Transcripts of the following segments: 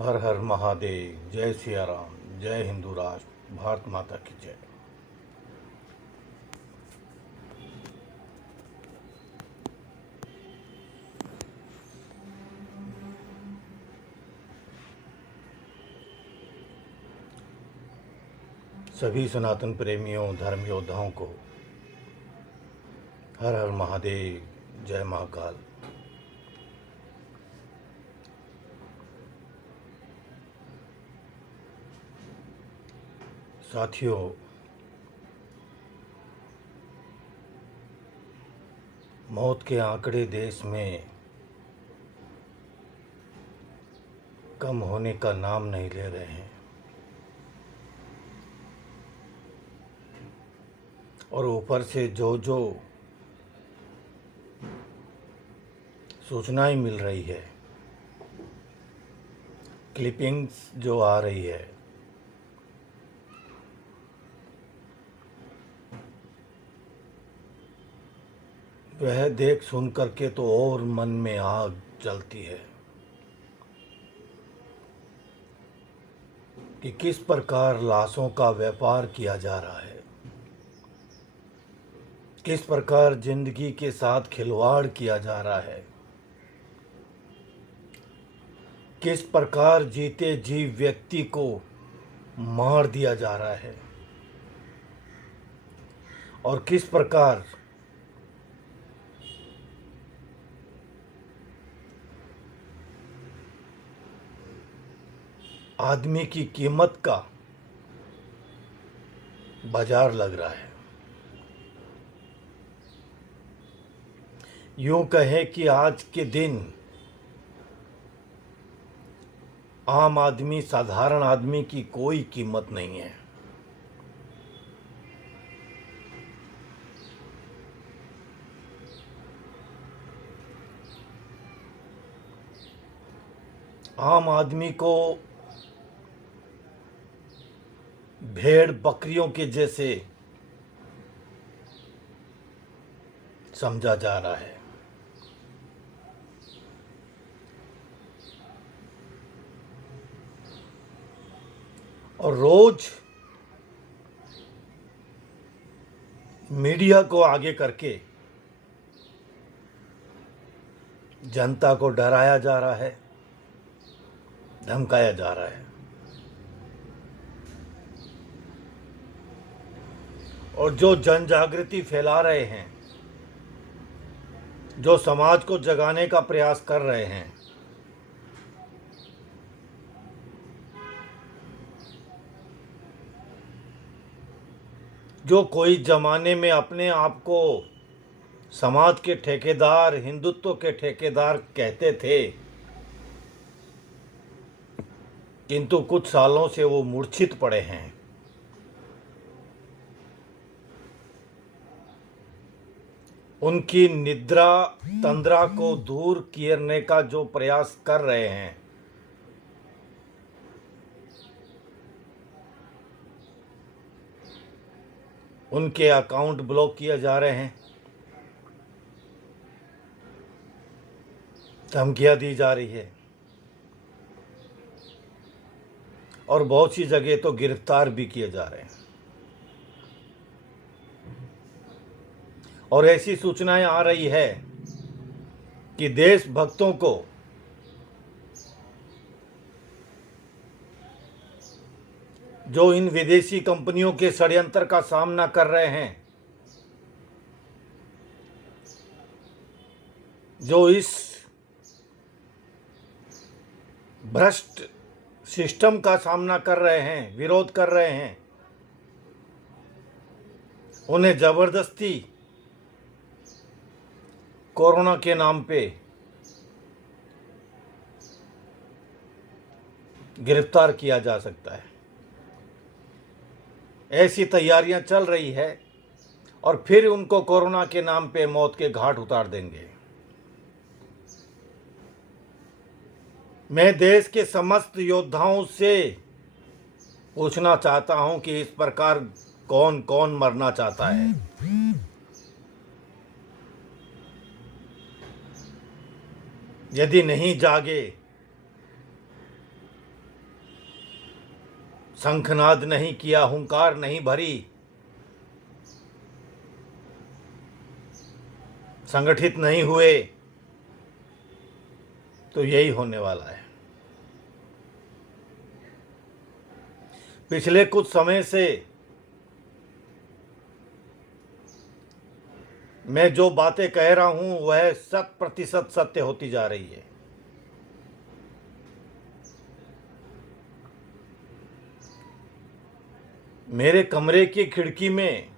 हर हर महादेव। जय सिया राम। जय हिंदू राष्ट्र। भारत माता की जय। सभी सनातन प्रेमियों धर्म योद्धाओं को हर हर महादेव। जय महाकाल। साथियों, मौत के आंकड़े देश में कम होने का नाम नहीं ले रहे हैं और ऊपर से जो सूचनाएं मिल रही है, क्लिपिंग्स जो आ रही है, वह देख सुन करके तो और मन में आग जलती है कि किस प्रकार लाशों का व्यापार किया जा रहा है, किस प्रकार जिंदगी के साथ खिलवाड़ किया जा रहा है, किस प्रकार जीते जी व्यक्ति को मार दिया जा रहा है और किस प्रकार आदमी की कीमत का बाजार लग रहा है। यूं कहें कि आज के दिन आम आदमी, साधारण आदमी की कोई कीमत नहीं है। आम आदमी को भेड़ बकरियों के जैसे समझा जा रहा है। और रोज मीडिया को आगे करके जनता को डराया जा रहा है, धमकाया जा रहा है और जो जन जागृति फैला रहे हैं, जो समाज को जगाने का प्रयास कर रहे हैं, जो कोई जमाने में अपने आप को समाज के ठेकेदार, हिंदुत्व के ठेकेदार कहते थे, किंतु कुछ सालों से वो मूर्छित पड़े हैं। उनकी निद्रा तंद्रा को दूर करने का जो प्रयास कर रहे हैं, उनके अकाउंट ब्लॉक किए जा रहे हैं, धमकियां दी जा रही है और बहुत सी जगह तो गिरफ्तार भी किए जा रहे हैं। और ऐसी सूचनाएं आ रही है कि देशभक्तों को जो इन विदेशी कंपनियों के षड्यंत्र का सामना कर रहे हैं, जो इस भ्रष्ट सिस्टम का सामना कर रहे हैं, विरोध कर रहे हैं, उन्हें जबरदस्ती कोरोना के नाम पे गिरफ्तार किया जा सकता है। ऐसी तैयारियां चल रही है और फिर उनको कोरोना के नाम पे मौत के घाट उतार देंगे। मैं देश के समस्त योद्धाओं से पूछना चाहता हूं कि इस प्रकार कौन कौन मरना चाहता है। यदि नहीं जागे शंखनाद नहीं किया, हुंकार नहीं भरी, संगठित नहीं हुए, तो यही होने वाला है। पिछले कुछ समय से मैं जो बातें कह रहा हूं वह 100% सत्य होती जा रही है। मेरे कमरे की खिड़की में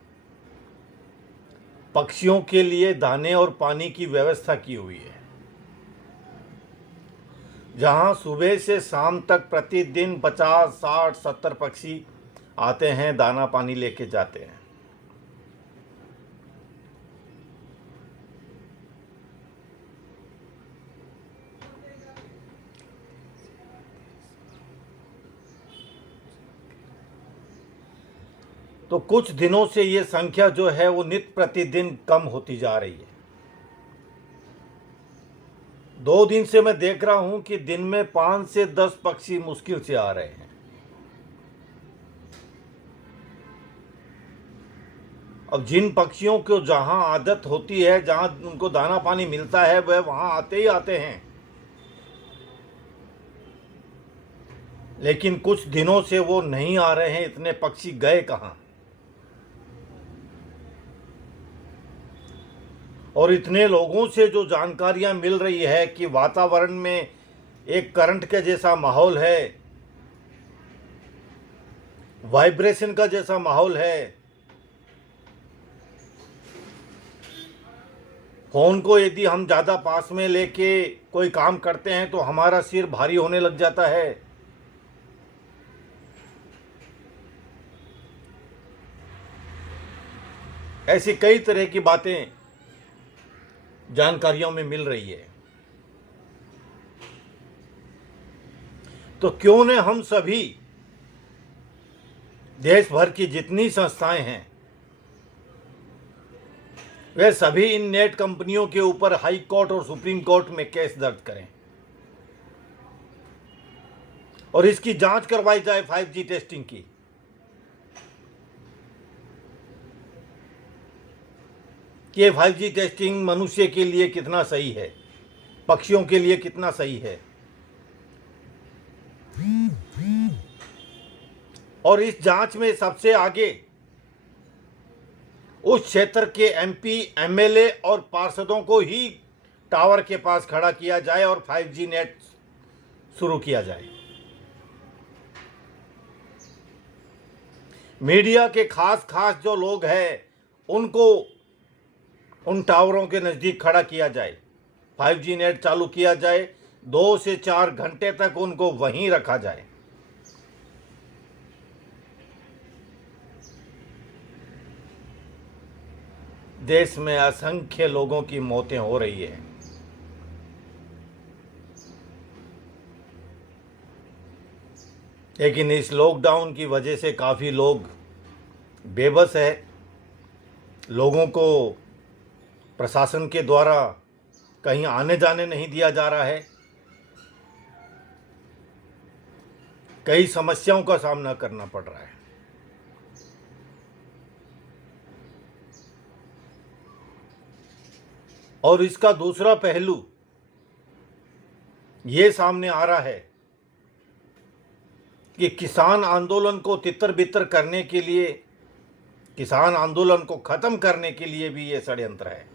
पक्षियों के लिए दाने और पानी की व्यवस्था की हुई है, जहां सुबह से शाम तक प्रतिदिन 50, 60, 70 पक्षी आते हैं, दाना पानी लेके जाते हैं। तो कुछ दिनों से ये संख्या जो है वो नित्य प्रतिदिन कम होती जा रही है। 2 दिन से मैं देख रहा हूं कि दिन में 5 से 10 पक्षी मुश्किल से आ रहे हैं। अब जिन पक्षियों को जहां आदत होती है, जहां उनको दाना पानी मिलता है, वह वहां आते ही आते हैं। लेकिन कुछ दिनों से वो नहीं आ रहे हैं। इतने पक्षी गए कहां? और इतने लोगों से जो जानकारियां मिल रही है कि वातावरण में एक करंट के जैसा माहौल है, वाइब्रेशन का जैसा माहौल है। फोन को यदि हम ज़्यादा पास में लेके कोई काम करते हैं तो हमारा सिर भारी होने लग जाता है। ऐसी कई तरह की बातें जानकारियों में मिल रही है। तो क्यों न हम सभी, देश भर की जितनी संस्थाएं हैं, वे सभी इन नेट कंपनियों के ऊपर हाई कोर्ट और सुप्रीम कोर्ट में केस दर्ज करें और इसकी जांच करवाई जाए 5G टेस्टिंग की। कि 5G टेस्टिंग मनुष्य के लिए कितना सही है, पक्षियों के लिए कितना सही है। और इस जांच में सबसे आगे उस क्षेत्र के MP, MLA और पार्षदों को ही टावर के पास खड़ा किया जाए और 5G नेट शुरू किया जाए। मीडिया के खास जो लोग हैं उनको उन टावरों के नज़दीक खड़ा किया जाए, 5G नेट चालू किया जाए, 2 से 4 घंटे तक उनको वहीं रखा जाए। देश में असंख्य लोगों की मौतें हो रही है। लेकिन इस लॉकडाउन की वजह से काफ़ी लोग बेबस है। लोगों को प्रशासन के द्वारा कहीं आने जाने नहीं दिया जा रहा है। कई समस्याओं का सामना करना पड़ रहा है। और इसका दूसरा पहलू ये सामने आ रहा है कि किसान आंदोलन को तितर बितर करने के लिए, किसान आंदोलन को खत्म करने के लिए भी ये षड्यंत्र है।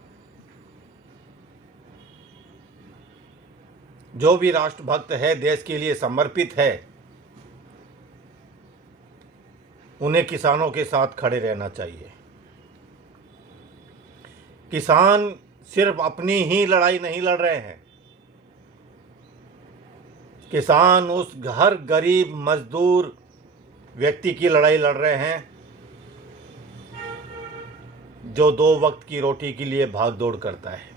जो भी राष्ट्रभक्त है, देश के लिए समर्पित है, उन्हें किसानों के साथ खड़े रहना चाहिए। किसान सिर्फ अपनी ही लड़ाई नहीं लड़ रहे हैं। किसान उस हर गरीब मजदूर व्यक्ति की लड़ाई लड़ रहे हैं जो 2 वक्त की रोटी के लिए भाग दौड़ करता है,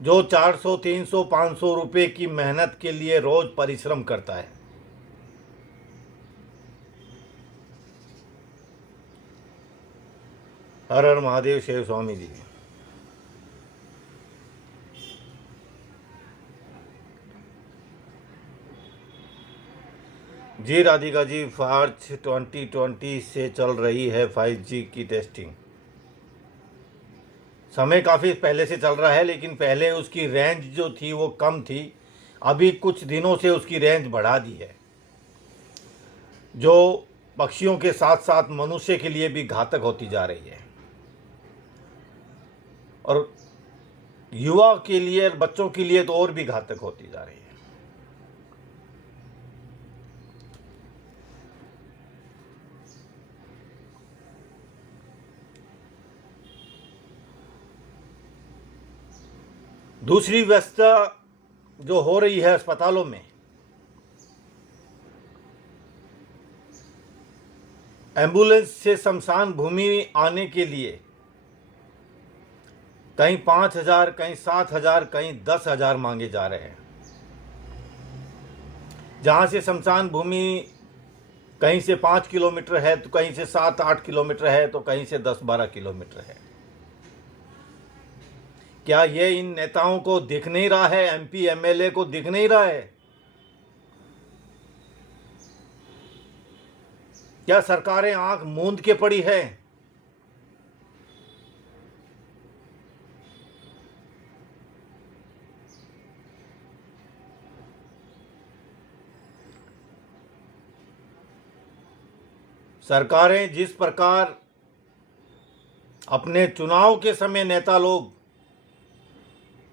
जो 400, 300, 500 रुपए की मेहनत के लिए रोज परिश्रम करता है। हर हर महादेव शेर स्वामी जी। जी राधिका जी, मार्च 2020 से चल रही है 5G की टेस्टिंग। समय काफ़ी पहले से चल रहा है, लेकिन पहले उसकी रेंज जो थी वो कम थी। अभी कुछ दिनों से उसकी रेंज बढ़ा दी है, जो पक्षियों के साथ साथ मनुष्य के लिए भी घातक होती जा रही है, और युवा के लिए, बच्चों के लिए तो और भी घातक होती जा रही है। दूसरी व्यवस्था जो हो रही है अस्पतालों में, एम्बुलेंस से शमशान भूमि आने के लिए कहीं 5,000, कहीं 7,000, कहीं 10,000 मांगे जा रहे हैं। जहाँ से शमशान भूमि कहीं से 5 किलोमीटर है, तो कहीं से 7-8 किलोमीटर है, तो कहीं से 10-12 किलोमीटर है। क्या ये इन नेताओं को दिख नहीं रहा है? एमपी एमएलए को दिख नहीं रहा है? क्या सरकारें आंख मूंद के पड़ी है? सरकारें जिस प्रकार अपने चुनाव के समय नेता लोग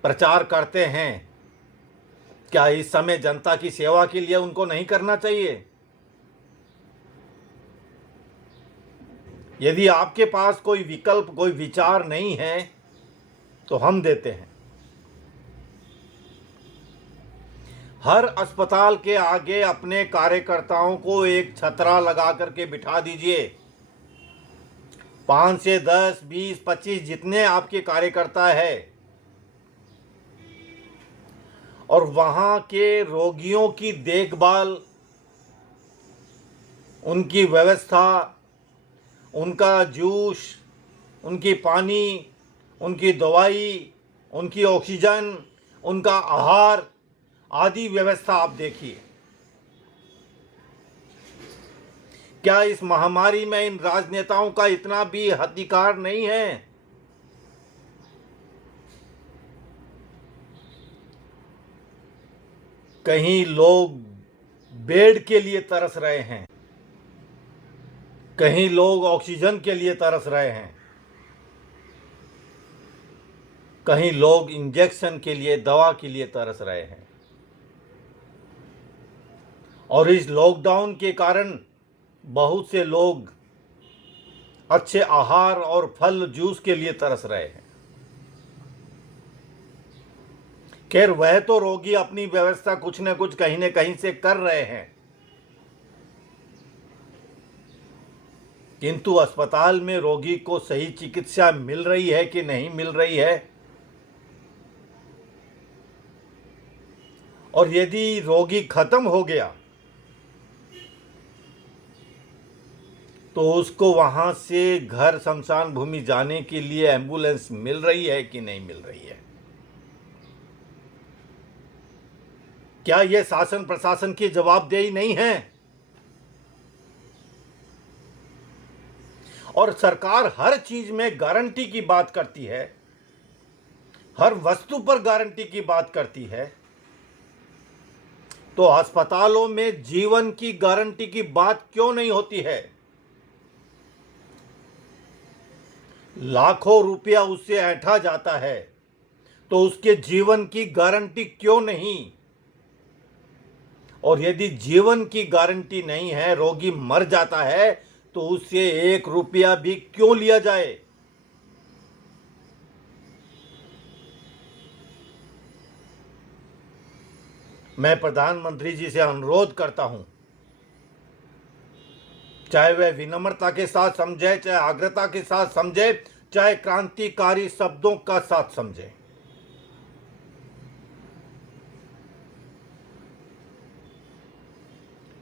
प्रचार करते हैं, क्या इस समय जनता की सेवा के लिए उनको नहीं करना चाहिए? यदि आपके पास कोई विकल्प, कोई विचार नहीं है, तो हम देते हैं। हर अस्पताल के आगे अपने कार्यकर्ताओं को एक छतरा लगा करके बिठा दीजिए। 5 से 10, 20, 25 जितने आपके कार्यकर्ता है, और वहाँ के रोगियों की देखभाल, उनकी व्यवस्था, उनका जूस, उनकी पानी, उनकी दवाई, उनकी ऑक्सीजन, उनका आहार आदि व्यवस्था आप देखिए। क्या इस महामारी में इन राजनेताओं का इतना भी अधिकार नहीं है? कहीं लोग बेड के लिए तरस रहे हैं, कहीं लोग ऑक्सीजन के लिए तरस रहे हैं, कहीं लोग इंजेक्शन के लिए, दवा के लिए तरस रहे हैं। और इस लॉकडाउन के कारण बहुत से लोग अच्छे आहार और फल जूस के लिए तरस रहे हैं। खैर, वह तो रोगी अपनी व्यवस्था कुछ न कुछ कहीं न कहीं से कर रहे हैं, किंतु अस्पताल में रोगी को सही चिकित्सा मिल रही है कि नहीं मिल रही है? और यदि रोगी खत्म हो गया, तो उसको वहां से घर शमशान भूमि जाने के लिए एम्बुलेंस मिल रही है कि नहीं मिल रही है? क्या यह शासन प्रशासन की जवाबदेही नहीं है? और सरकार हर चीज में गारंटी की बात करती है, हर वस्तु पर गारंटी की बात करती है, तो अस्पतालों में जीवन की गारंटी की बात क्यों नहीं होती है? लाखों रुपया उससे ऐंठा जाता है, तो उसके जीवन की गारंटी क्यों नहीं? और यदि जीवन की गारंटी नहीं है, रोगी मर जाता है, तो उससे 1 रुपया भी क्यों लिया जाए? मैं प्रधानमंत्री जी से अनुरोध करता हूं, चाहे वह विनम्रता के साथ समझे, चाहे आग्रता के साथ समझे, चाहे क्रांतिकारी शब्दों का साथ समझे,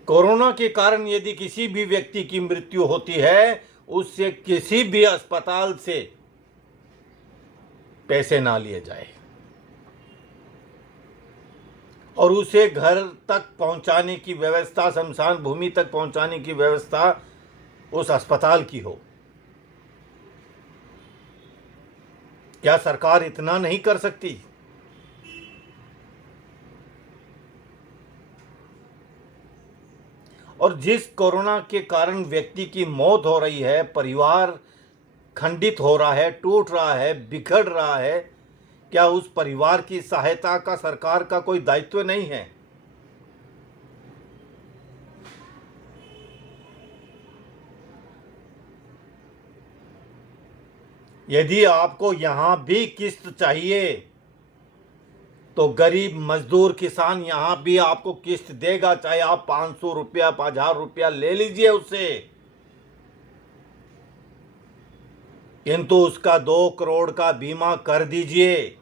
कोरोना के कारण यदि किसी भी व्यक्ति की मृत्यु होती है, उससे किसी भी अस्पताल से पैसे ना लिए जाए। और उसे घर तक पहुंचाने की व्यवस्था, शमशान भूमि तक पहुंचाने की व्यवस्था उस अस्पताल की हो। क्या सरकार इतना नहीं कर सकती? और जिस कोरोना के कारण व्यक्ति की मौत हो रही है, परिवार खंडित हो रहा है, टूट रहा है, बिखर रहा है, क्या उस परिवार की सहायता का सरकार का कोई दायित्व नहीं है? यदि आपको यहां भी किस्त चाहिए तो गरीब मजदूर किसान यहां भी आपको किस्त देगा, चाहे आप 500 रुपया 1000 रुपया ले लीजिए उससे, किंतु उसका 2 करोड़ का बीमा कर दीजिए।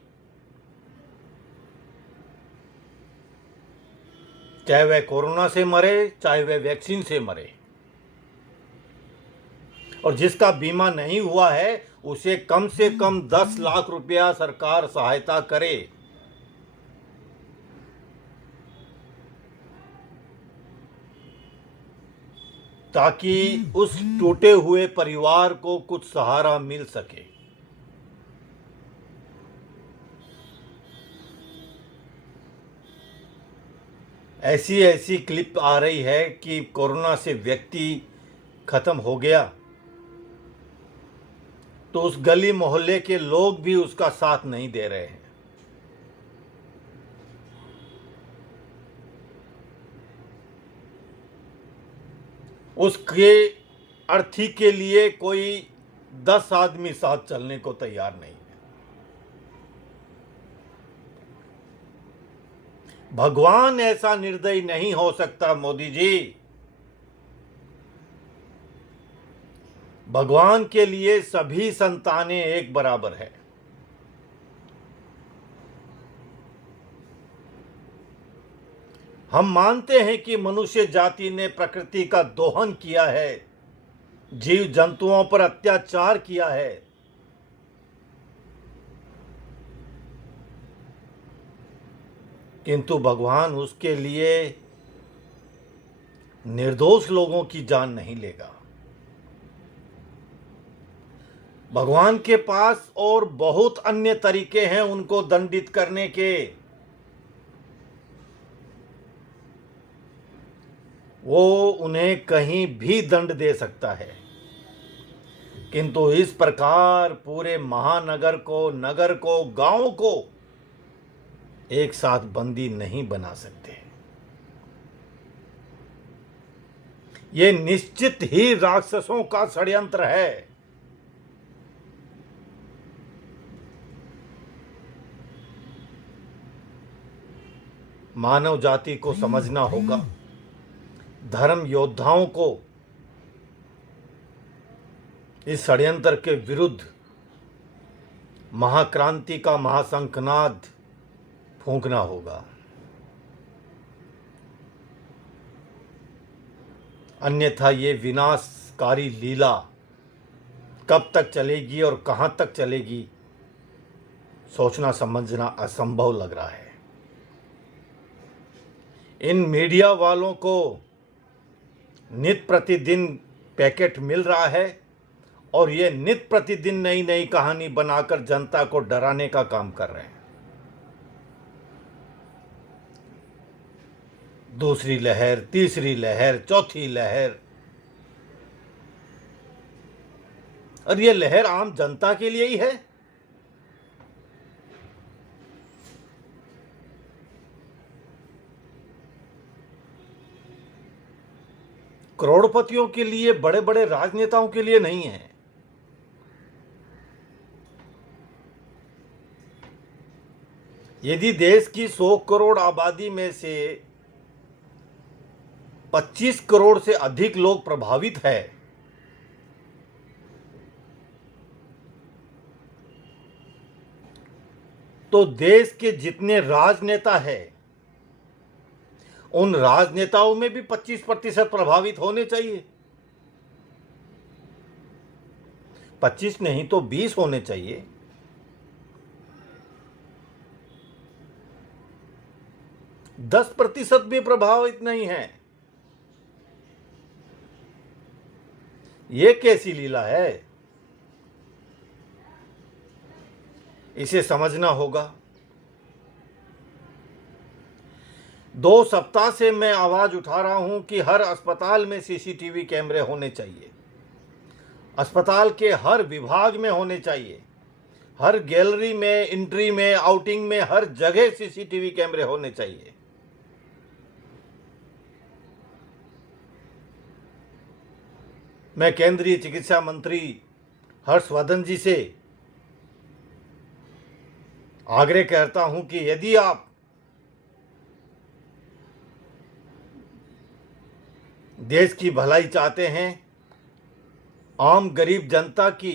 चाहे वह कोरोना से मरे, चाहे वह वैक्सीन से मरे। और जिसका बीमा नहीं हुआ है उसे कम से कम 10 लाख रुपया सरकार सहायता करे। ताकि उस टूटे हुए परिवार को कुछ सहारा मिल सके। ऐसी ऐसी क्लिप आ रही है कि कोरोना से व्यक्ति खत्म हो गया तो उस गली मोहल्ले के लोग भी उसका साथ नहीं दे रहे हैं। उसके अर्थी के लिए कोई 10 आदमी साथ चलने को तैयार नहीं है। भगवान ऐसा निर्दयी नहीं हो सकता मोदी जी। भगवान के लिए सभी संतानें एक बराबर है। हम मानते हैं कि मनुष्य जाति ने प्रकृति का दोहन किया है, जीव जंतुओं पर अत्याचार किया है, किंतु भगवान उसके लिए निर्दोष लोगों की जान नहीं लेगा। भगवान के पास और बहुत अन्य तरीके हैं उनको दंडित करने के। वो उन्हें कहीं भी दंड दे सकता है, किंतु इस प्रकार पूरे महानगर को, नगर को, गांव को एक साथ बंदी नहीं बना सकते। ये निश्चित ही राक्षसों का षड्यंत्र है। मानव जाति को समझना होगा, धर्म योद्धाओं को इस षड्यंत्र के विरुद्ध महाक्रांति का महाशंखनाद फूंकना होगा। अन्यथा ये विनाशकारी लीला कब तक चलेगी और कहां तक चलेगी, सोचना समझना असंभव लग रहा है। इन मीडिया वालों को नित्य प्रतिदिन पैकेट मिल रहा है और ये नित्य प्रतिदिन नई नई कहानी बनाकर जनता को डराने का काम कर रहे हैं। दूसरी लहर, तीसरी लहर, चौथी लहर, और ये लहर आम जनता के लिए ही है। करोड़पतियों के लिए, बड़े बड़े राजनेताओं के लिए नहीं है। यदि देश की 100 करोड़ आबादी में से 25 करोड़ से अधिक लोग प्रभावित है, तो देश के जितने राजनेता हैं उन राजनेताओं में भी 25% प्रभावित होने चाहिए। 25 नहीं तो 20 होने चाहिए। 10% भी प्रभावित नहीं है। ये कैसी लीला है, इसे समझना होगा। 2 सप्ताह से मैं आवाज उठा रहा हूं कि हर अस्पताल में सीसीटीवी कैमरे होने चाहिए, अस्पताल के हर विभाग में होने चाहिए, हर गैलरी में, एंट्री में, आउटिंग में, हर जगह सीसीटीवी कैमरे होने चाहिए। मैं केंद्रीय चिकित्सा मंत्री हर्षवर्धन जी से आग्रह करता हूं कि यदि आप देश की भलाई चाहते हैं, आम गरीब जनता की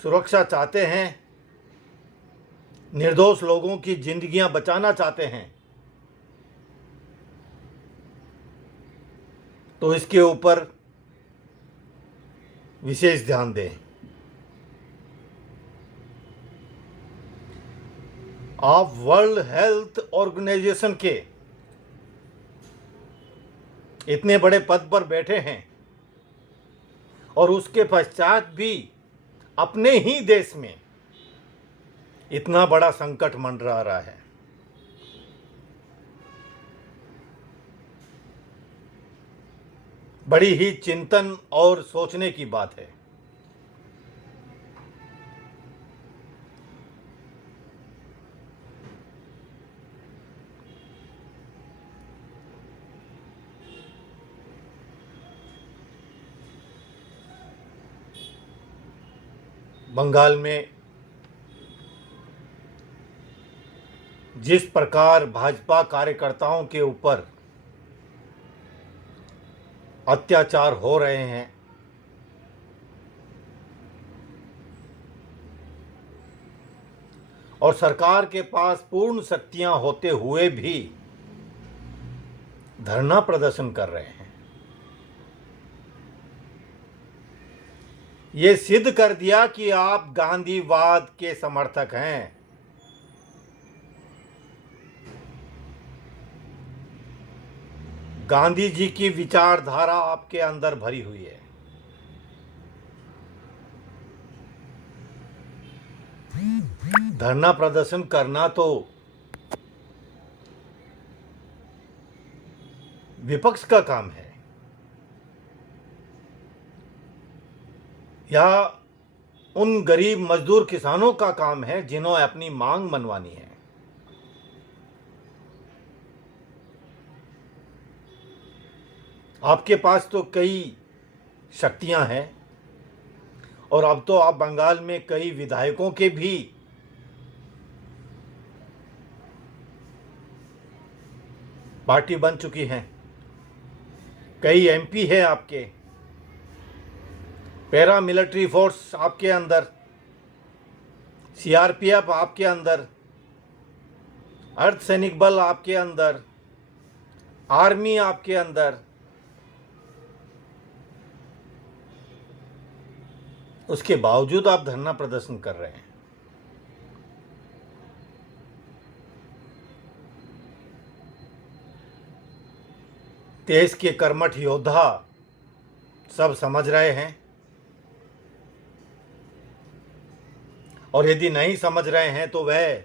सुरक्षा चाहते हैं, निर्दोष लोगों की जिंदगियां बचाना चाहते हैं, तो इसके ऊपर विशेष ध्यान दें। आप वर्ल्ड हेल्थ ऑर्गेनाइजेशन के इतने बड़े पद पर बैठे हैं और उसके पश्चात भी अपने ही देश में इतना बड़ा संकट मंडरा रहा है। बड़ी ही चिंतन और सोचने की बात है। बंगाल में जिस प्रकार भाजपा कार्यकर्ताओं के ऊपर अत्याचार हो रहे हैं, और सरकार के पास पूर्ण शक्तियां होते हुए भी धरना प्रदर्शन कर रहे हैं, ये सिद्ध कर दिया कि आप गांधीवाद के समर्थक हैं। गांधी जी की विचारधारा आपके अंदर भरी हुई है। धरना प्रदर्शन करना तो विपक्ष का काम है, या उन गरीब मजदूर किसानों का काम है जिन्होंने अपनी मांग मनवानी है। आपके पास तो कई शक्तियां हैं, और अब तो आप बंगाल में कई विधायकों के भी पार्टी बन चुकी हैं, कई एमपी है आपके, पैरा मिलिट्री फोर्स आपके अंदर, सीआरपीएफ आपके अंदर, अर्धसैनिक बल आपके अंदर, आर्मी आपके अंदर। उसके बावजूद आप धरना प्रदर्शन कर रहे हैं। देश के कर्मठ योद्धा सब समझ रहे हैं, और यदि नहीं समझ रहे हैं तो वह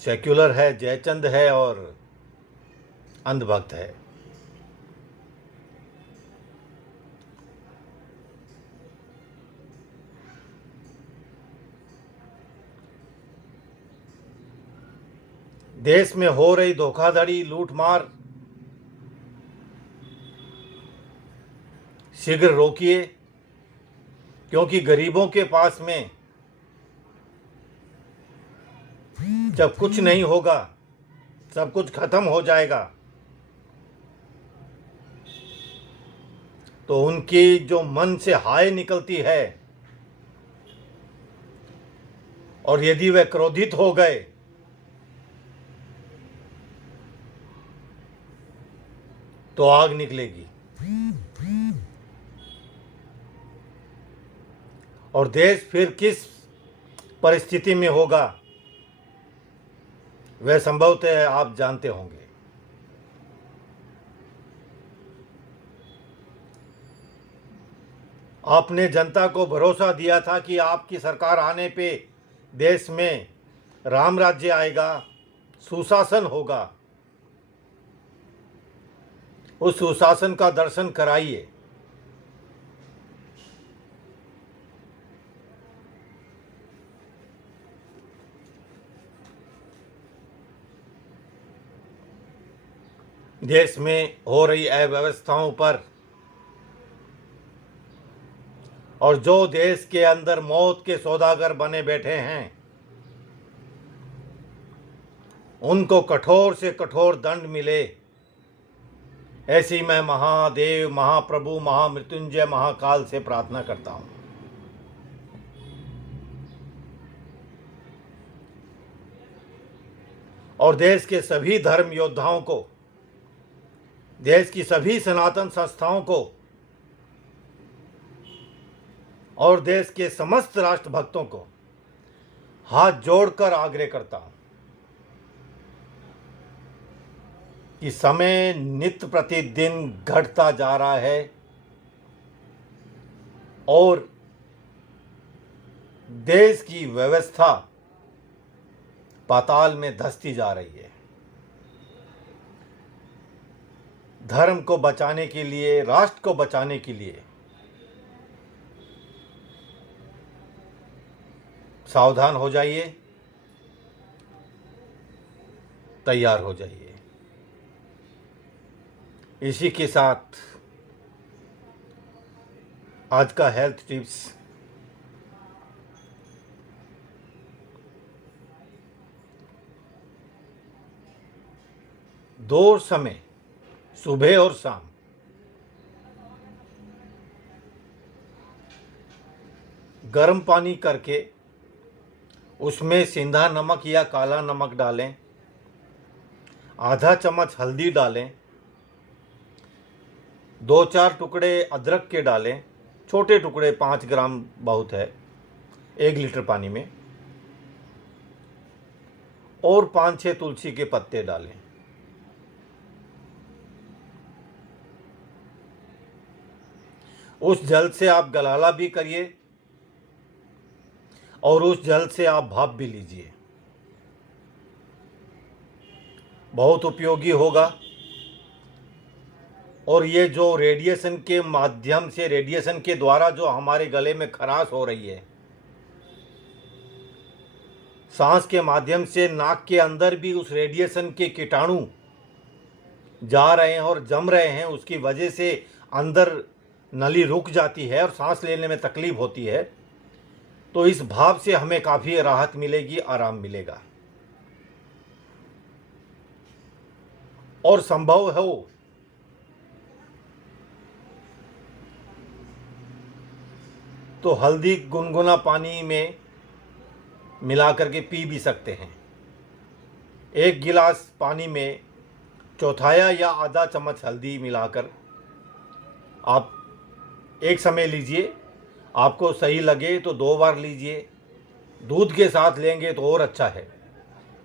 सेक्युलर है, जयचंद है और अंधभक्त है। देश में हो रही धोखाधड़ी, लूटमार शीघ्र रोकिए, क्योंकि गरीबों के पास में जब कुछ नहीं होगा, सब कुछ खत्म हो जाएगा, तो उनकी जो मन से हाय निकलती है, और यदि वे क्रोधित हो गए तो आग निकलेगी, और देश फिर किस परिस्थिति में होगा वह संभवतः आप जानते होंगे। आपने जनता को भरोसा दिया था कि आपकी सरकार आने पे देश में राम राज्य आएगा, सुशासन होगा। उस सुशासन का दर्शन कराइए। देश में हो रही अव्यवस्थाओं पर और जो देश के अंदर मौत के सौदागर बने बैठे हैं, उनको कठोर से कठोर दंड मिले, ऐसी मैं महादेव, महाप्रभु, महामृत्युंजय, महाकाल से प्रार्थना करता हूं। और देश के सभी धर्म योद्धाओं को, देश की सभी सनातन संस्थाओं को और देश के समस्त राष्ट्र भक्तों को हाथ जोड़कर आग्रह करता हूं कि समय नित्य प्रतिदिन घटता जा रहा है और देश की व्यवस्था पाताल में धंसती जा रही है। धर्म को बचाने के लिए, राष्ट्र को बचाने के लिए सावधान हो जाइए, तैयार हो जाइए। इसी के साथ आज का हेल्थ टिप्स दो समय, सुबह और शाम, गर्म पानी करके उसमें सेंधा नमक या काला नमक डालें, आधा चम्मच हल्दी डालें, 2-4 टुकड़े अदरक के डालें, छोटे टुकड़े 5 ग्राम बहुत है 1 लीटर पानी में, और 5-6 तुलसी के पत्ते डालें। उस जल से आप गलाला भी करिए और उस जल से आप भाप भी लीजिए, बहुत उपयोगी होगा। और ये जो रेडिएशन के माध्यम से, रेडिएशन के द्वारा जो हमारे गले में खराश हो रही है, सांस के माध्यम से नाक के अंदर भी उस रेडिएशन के कीटाणु जा रहे हैं और जम रहे हैं, उसकी वजह से अंदर नली रुक जाती है और सांस लेने में तकलीफ होती है। तो इस भाप से हमें काफ़ी राहत मिलेगी, आराम मिलेगा। और संभव हो तो हल्दी गुनगुना पानी में मिला करके पी भी सकते हैं। 1 गिलास पानी में चौथाया या आधा चम्मच हल्दी मिलाकर आप एक समय लीजिए। आपको सही लगे तो 2 बार लीजिए। दूध के साथ लेंगे तो और अच्छा है,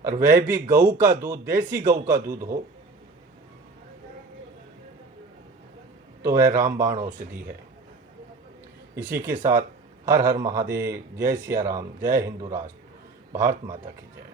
और वह भी गऊ का दूध, देसी गऊ का दूध हो तो वह रामबाण औषधि है। इसी के साथ हर हर महादेव, जय सिया राम, जय हिंदू राष्ट्र, भारत माता की जय।